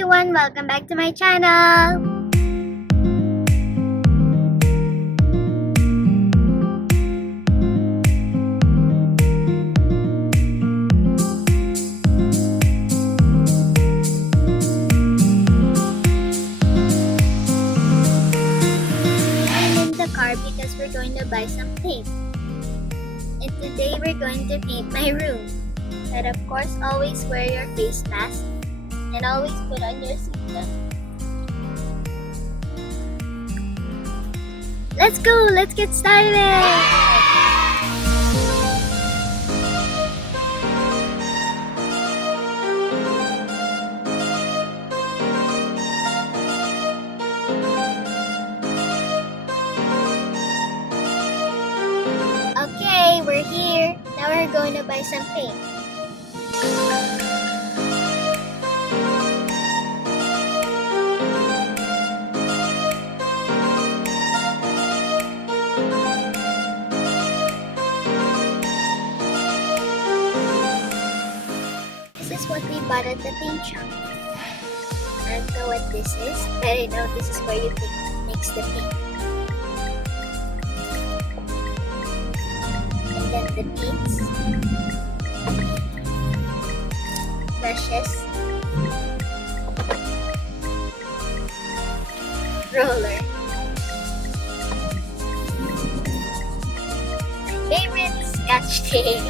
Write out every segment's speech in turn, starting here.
everyone! Welcome back to my channel! I'm in the car because we're going to buy some paint. And today we're going to paint my room. But of course, always wear your face mask and always put on your seatbelt. Let's go! Let's get started! Okay, we're here. Now we're going to buy some paint. This is what we bought at the paint shop. I don't know what this is, but I know this is where you mix the paint. And then the beads, brushes, roller. My favorite, scotch tape.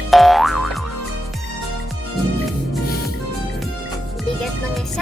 Bigat ng isa.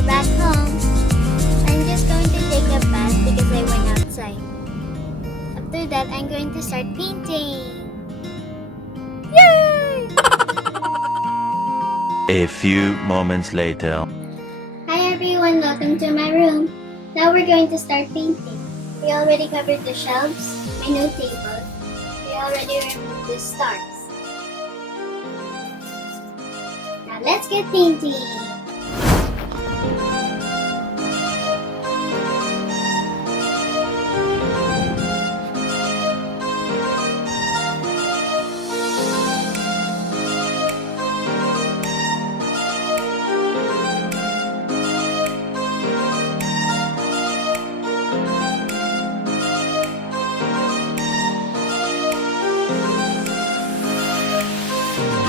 Back home. I'm just going to take a bath because I went outside. After that, I'm going to start painting. Yay! A few moments later. Hi everyone, welcome to my room. Now we're going to start painting. We already covered the shelves, my new table. We already removed the stars. Now let's get painting.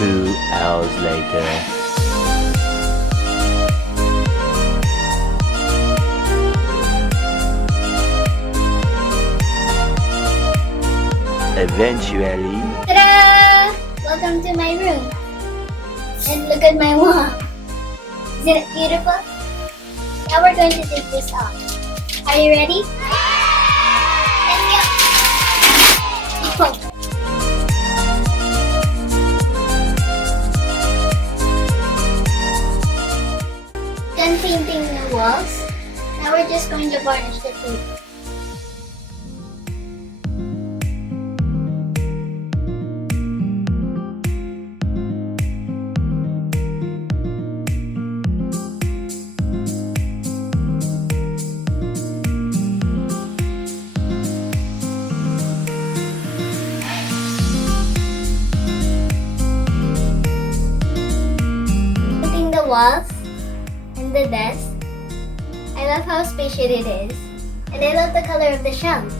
Two hours later. Eventually. Ta-da! Welcome to my room. And look at my wall. Isn't it beautiful? Now we're going to take this off. Are you ready? Let's go! Done painting the walls. Now we're just going to varnish the paint. Walls and the desk. I love how spacious it is. And I love the color of the shelves.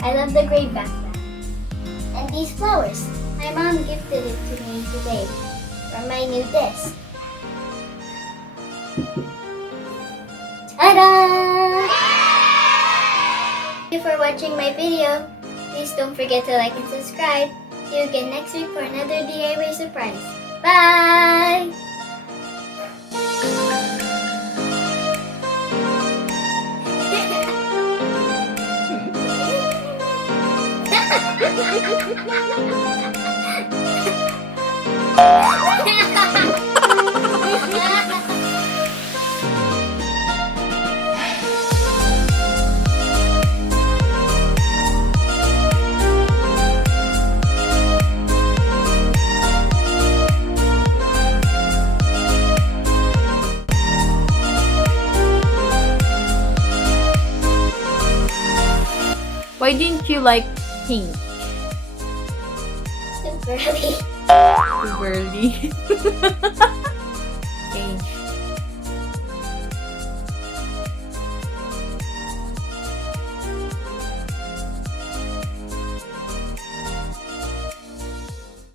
I love the gray background. And these flowers. My mom gifted it to me today from my new desk. Ta-da! Thank you for watching my video. Please don't forget to like and subscribe. See you again next week for another DIY surprise. Bye! Why didn't you like pink? Too girly. Too girly.